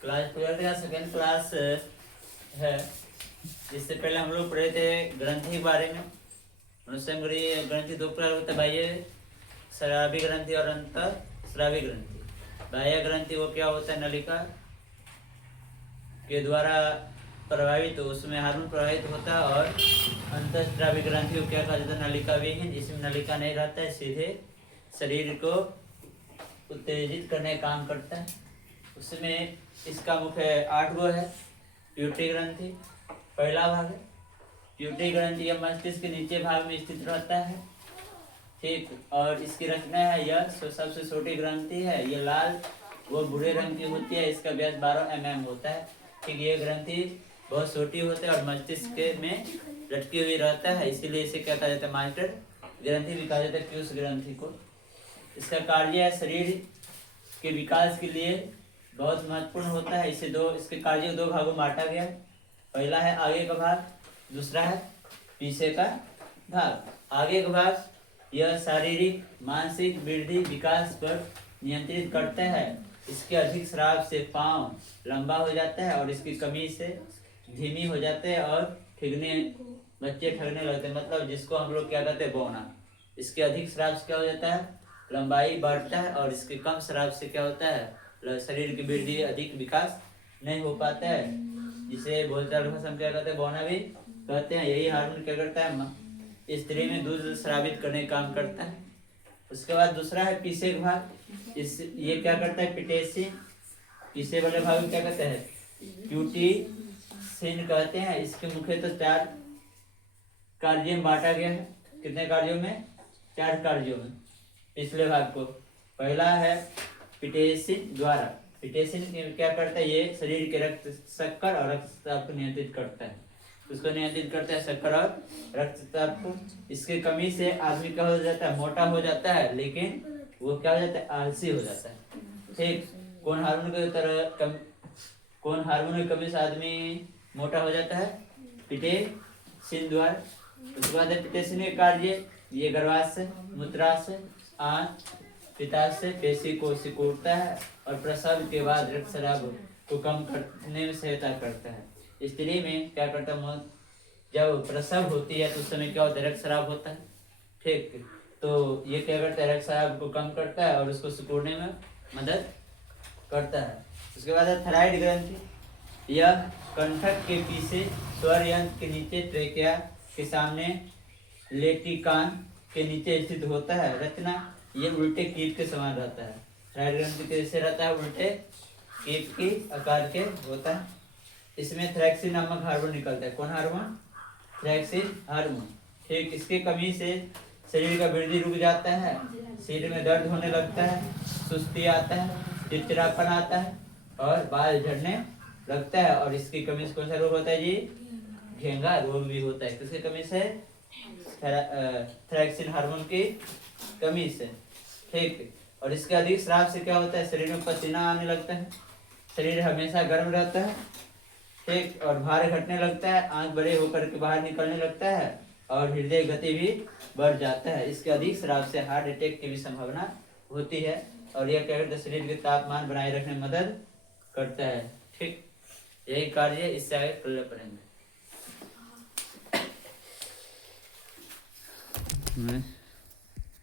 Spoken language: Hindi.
क्लास 12 का सेकेंड क्लास है। इससे पहले हम लोग पढ़े थे ग्रंथि के बारे में। मनुष्यांगरी ग्रंथि दो प्रकार होता है, बाह्य स्रावी ग्रंथि और अंतर स्रावी ग्रंथि। बाह्य ग्रंथि वो क्या होता है, नलिका के द्वारा प्रभावित, तो उसमें हार्मोन प्रभावित होता है। और अंतःस्रावी ग्रंथि को क्या कहा जाता है, नलिका विहीन, जिसमें नलिका नहीं रहता है, सीधे शरीर को उत्तेजित करने का काम करता है। उसमें इसका मुख्य 8 गो है। प्यूटरी ग्रंथि पहला भाग है। प्यूटरी ग्रंथि यह मस्तिष्क के नीचे भाग में स्थित रहता है, ठीक। और इसकी रचना है, यह सबसे छोटी ग्रंथि है। यह लाल वो भूरे रंग की होती है। इसका व्यास 12 mm होता है, ठीक। ये ग्रंथि बहुत छोटी होती है और मस्तिष्क में लटकी हुई रहता है, इसीलिए इसे क्या कहा जाता है, मास्टर ग्रंथि भी कहा जाता है, प्यूस ग्रंथि को। इसका कार्य है शरीर के विकास के लिए बहुत महत्वपूर्ण होता है। इसके कार्य को 2 भागों में बांटा गया है। पहला है आगे का भाग, दूसरा है पीछे का भाग। आगे का भाग यह शारीरिक मानसिक वृद्धि विकास पर नियंत्रित करता है। इसके अधिक स्राव से पाँव लंबा हो जाता है और इसकी कमी से धीमी हो जाते हैं और बच्चे ठगने लगते हैं, मतलब जिसको हम लोग क्या कहते हैं, बौना। इसके अधिक स्राव से क्या हो जाता है, लंबाई बढ़ता है। और इसके कम स्राव से क्या होता है, शरीर की वृद्धि अधिक विकास नहीं हो पाता है, जिसे बोलचाल भाषा में क्या कहते हैं, बौना भी कहते हैं। यही हार्मोन क्या करता है, स्त्री में दूध स्रावित करने का काम करता है। उसके बाद दूसरा है पीछे का भाग। ये क्या करता है, पिटेसिन। पीछे वाले भाग में क्या कहते हैं, क्यूटिसिन कहते हैं। इसके मुख्यतः 4 कार्यों में बांटा गया है। कितने कार्यों में, 4 कार्यों में। पिछले भाग को पहला है पिटेसिन द्वारा। पिटेसिन क्या करता है, ये शरीर के रक्त शक्कर और रक्तचाप को नियंत्रित करता है। उसको नियंत्रित करता है, शक्कर और रक्तचाप को। इसके कमी से आदमी क्या हो जाता है, मोटा हो जाता है, लेकिन वो क्या हो जाता है, आलसी हो जाता है, ठीक। कौन हार्मोन की कमी से आदमी मोटा हो जाता है, पिटेसिन द्वारा। उसके बाद है पिटेसिन के कार्य, ये गर्भाशय मूत्राशय आंत पित्ताशय पेशी को सिकुड़ता है और प्रसव के बाद रक्तस्राव को कम करने में सहायता करता है। स्त्री में क्या करता है, जब प्रसव होती है तो उस समय क्या होता है, रक्तस्राव होता है, ठीक। तो ये क्या करता है, रक्तस्राव को कम करता है और उसको सिकुड़ने में मदद करता है। उसके बाद है थायराइड ग्रंथि। यह कंठक के पीछे स्वर यंत्र के नीचे ट्रेकिया के सामने लेटिकान के नीचे स्थित होता है। रचना ये उल्टे कीट के समान रहता है। थायराइड ग्रंथि कैसे रहता है, उल्टे कीट के आकार के होता है। इसमें थ्रैक्सिन नामक हार्मोन निकलता है। कौन हार्मोन, थ्रैक्सिन हार्मोन, ठीक। इसकी कमी से शरीर का वृद्धि रुक जाता है, शरीर में दर्द होने लगता है, सुस्ती आता है, चिड़चिड़ापन आता है और बाल झड़ने लगता है। और इसकी कमी से कौन सा रोग होता है जी, घेंगा रोग भी होता है। किसकी कमी से, थ्रैक्सिन हार्मोन की कमी से, ठीक। और इसके अधिक स्राव से क्या होता है, शरीर में पसीना आने लगता है, शरीर हमेशा गर्म रहता है, ठीक। और भार घटने लगता है, आंख बड़े होकर के बाहर निकलने लगता है और हृदय गति भी बढ़ जाता है। इसके अधिक स्राव से हार्ट अटैक की भी संभावना होती है। और यह क्या करता है, शरीर के तापमान बनाए रखने में मदद करता है, ठीक। यही कार्य इससे आगे कल पढ़ेंगे।